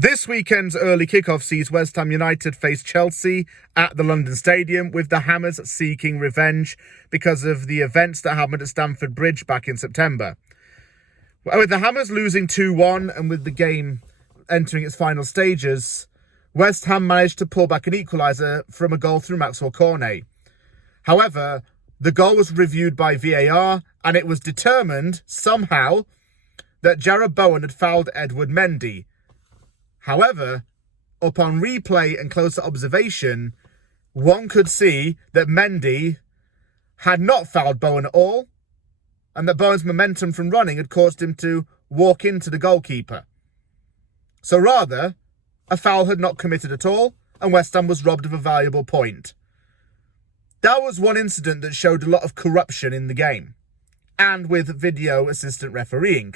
This weekend's early kickoff sees West Ham United face Chelsea at the London Stadium, with the Hammers seeking revenge because of the events that happened at Stamford Bridge back in September. With the Hammers losing 2-1 and with the game entering its final stages, West Ham managed to pull back an equaliser from a goal through Maxwell Cornet. However, the goal was reviewed by VAR and it was determined, somehow, that Jarrod Bowen had fouled Edward Mendy. However, upon replay and closer observation, one could see that Mendy had not fouled Bowen at all, and that Bowen's momentum from running had caused him to walk into the goalkeeper. So rather, a foul had not committed at all, and West Ham was robbed of a valuable point. That was one incident that showed a lot of corruption in the game, and with video assistant refereeing.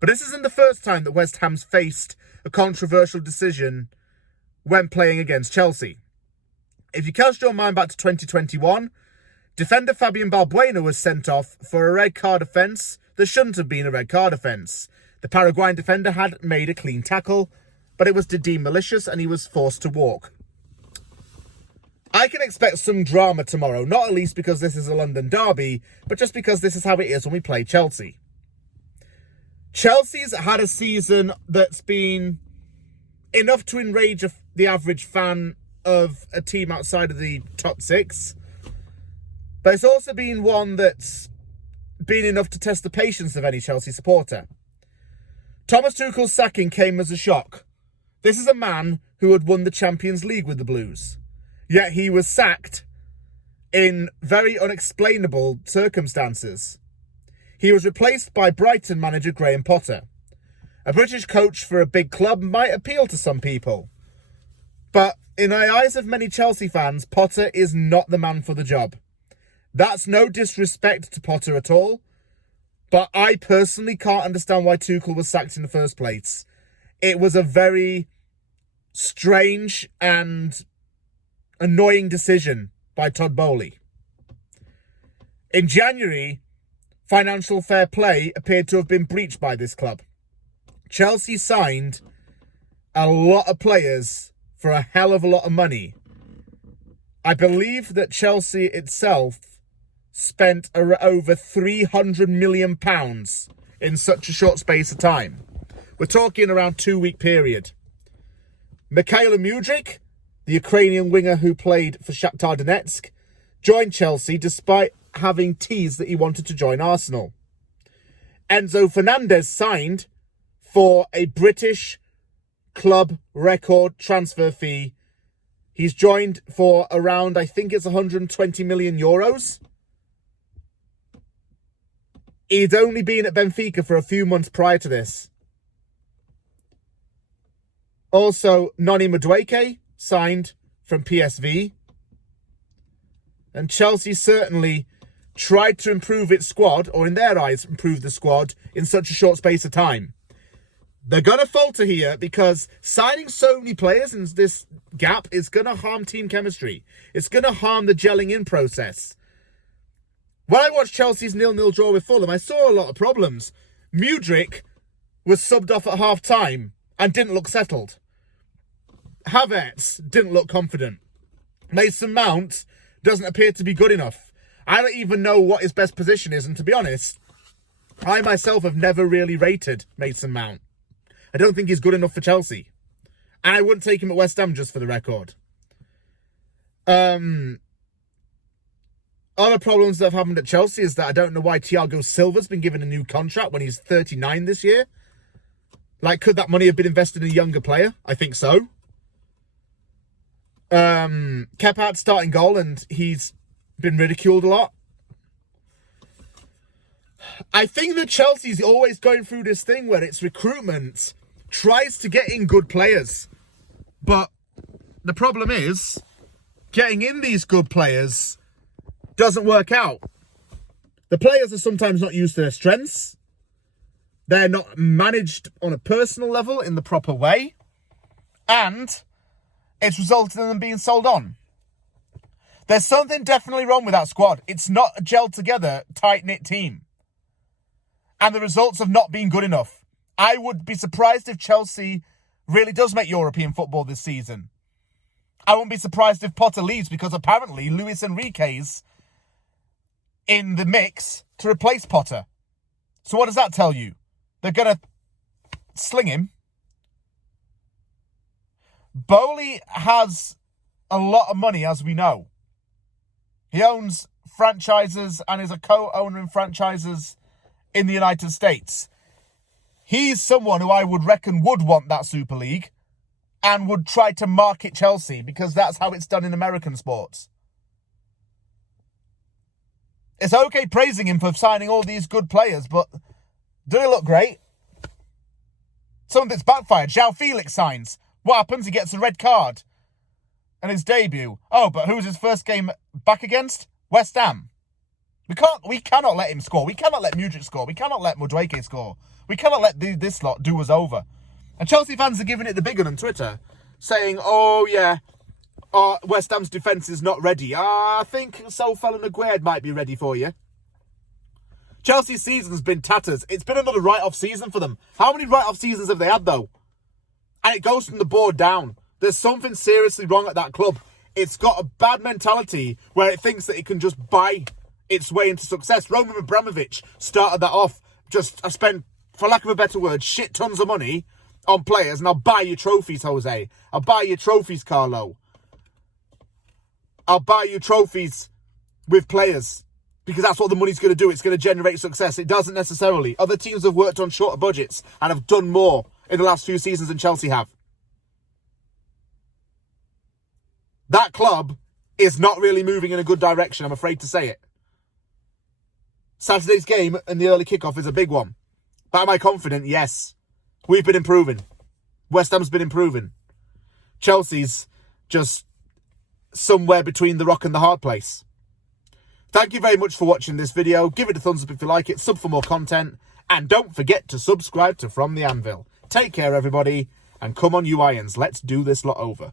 But this isn't the first time that West Ham's faced a controversial decision when playing against Chelsea. If you cast your mind back to 2021, defender Fabian Balbuena was sent off for a red card offence that shouldn't have been a red card offence. The Paraguayan defender had made a clean tackle, but it was deemed malicious and he was forced to walk. I can expect some drama tomorrow, not at least because this is a London derby, but just because this is how it is when we play Chelsea. Chelsea's had a season that's been enough to enrage the average fan of a team outside of the top six, but it's also been one that's been enough to test the patience of any Chelsea supporter. Thomas Tuchel's sacking came as a shock. This is a man who had won the Champions League with the Blues, yet he was sacked in very unexplainable circumstances. He was replaced by Brighton manager Graham Potter. A British coach for a big club might appeal to some people, but in the eyes of many Chelsea fans, Potter is not the man for the job. That's no disrespect to Potter at all, but I personally can't understand why Tuchel was sacked in the first place. It was a very strange and annoying decision by Todd Boehly. In January, financial fair play appeared to have been breached by this club. Chelsea signed a lot of players for a hell of a lot of money. I believe that Chelsea itself spent over £300 million in such a short space of time. We're talking around 2-week period. Mikhailo Mudryk, the Ukrainian winger who played for Shakhtar Donetsk, joined Chelsea despite having teased that he wanted to join Arsenal. Enzo Fernandez signed for a British club record transfer fee. He's joined for around, I think it's 120 million euros. He'd only been at Benfica for a few months prior to this. Also, Noni Madueke signed from PSV. And Chelsea certainly tried to improve its squad, or in their eyes, improve the squad in such a short space of time. They're going to falter here because signing so many players in this gap is going to harm team chemistry. It's going to harm the gelling in process. When I watched Chelsea's 0-0 draw with Fulham, I saw a lot of problems. Mudryk was subbed off at half-time and didn't look settled. Havertz didn't look confident. Mason Mount doesn't appear to be good enough. I don't even know what his best position is, and to be honest, I myself have never really rated Mason Mount. I don't think he's good enough for Chelsea. And I wouldn't take him at West Ham, just for the record. Other problems that have happened at Chelsea is that I don't know why Thiago Silva's been given a new contract when he's 39 this year. Like, could that money have been invested in a younger player? I think so. Kepa starting goal and he's been ridiculed a lot. I think that Chelsea's always going through this thing where its recruitment tries to get in good players. But the problem is, getting in these good players doesn't work out. The players are sometimes not used to their strengths. They're not managed on a personal level in the proper way. And it's resulted in them being sold on. There's something definitely wrong with that squad. It's not a gelled together, tight-knit team. And the results have not been good enough. I would be surprised if Chelsea really does make European football this season. I won't be surprised if Potter leaves, because apparently Luis Enrique's in the mix to replace Potter. So what does that tell you? They're going to sling him. Boehly has a lot of money, as we know. He owns franchises and is a co-owner in franchises in the United States. He's someone who I would reckon would want that Super League and would try to market Chelsea, because that's how it's done in American sports. It's okay praising him for signing all these good players, but do they look great? Some of it's backfired. João Felix signs. What happens? He gets a red card. And his debut. Oh, but who's his first game back against? West Ham. We cannot let him score. We cannot let Mudryk score. We cannot let Madueke score. We cannot let this lot do us over. And Chelsea fans are giving it the big one on Twitter, saying, oh yeah, West Ham's defence is not ready. I think Sofel and Aguerd might be ready for you. Chelsea's season's been tatters. It's been another write-off season for them. How many write-off seasons have they had, though? And it goes from the board down. There's something seriously wrong at that club. It's got a bad mentality where it thinks that it can just buy its way into success. Roman Abramovich started that off. I spent, for lack of a better word, shit tons of money on players, and I'll buy you trophies, Jose. I'll buy you trophies, Carlo. I'll buy you trophies with players, because that's what the money's going to do. It's going to generate success. It doesn't necessarily. Other teams have worked on shorter budgets and have done more in the last few seasons than Chelsea have. That club is not really moving in a good direction, I'm afraid to say it. Saturday's game and the early kickoff is a big one. But am I confident? Yes. We've been improving. West Ham's been improving. Chelsea's just somewhere between the rock and the hard place. Thank you very much for watching this video. Give it a thumbs up if you like it. Sub for more content. And don't forget to subscribe to From the Anvil. Take care, everybody. And come on, you Irons. Let's do this lot over.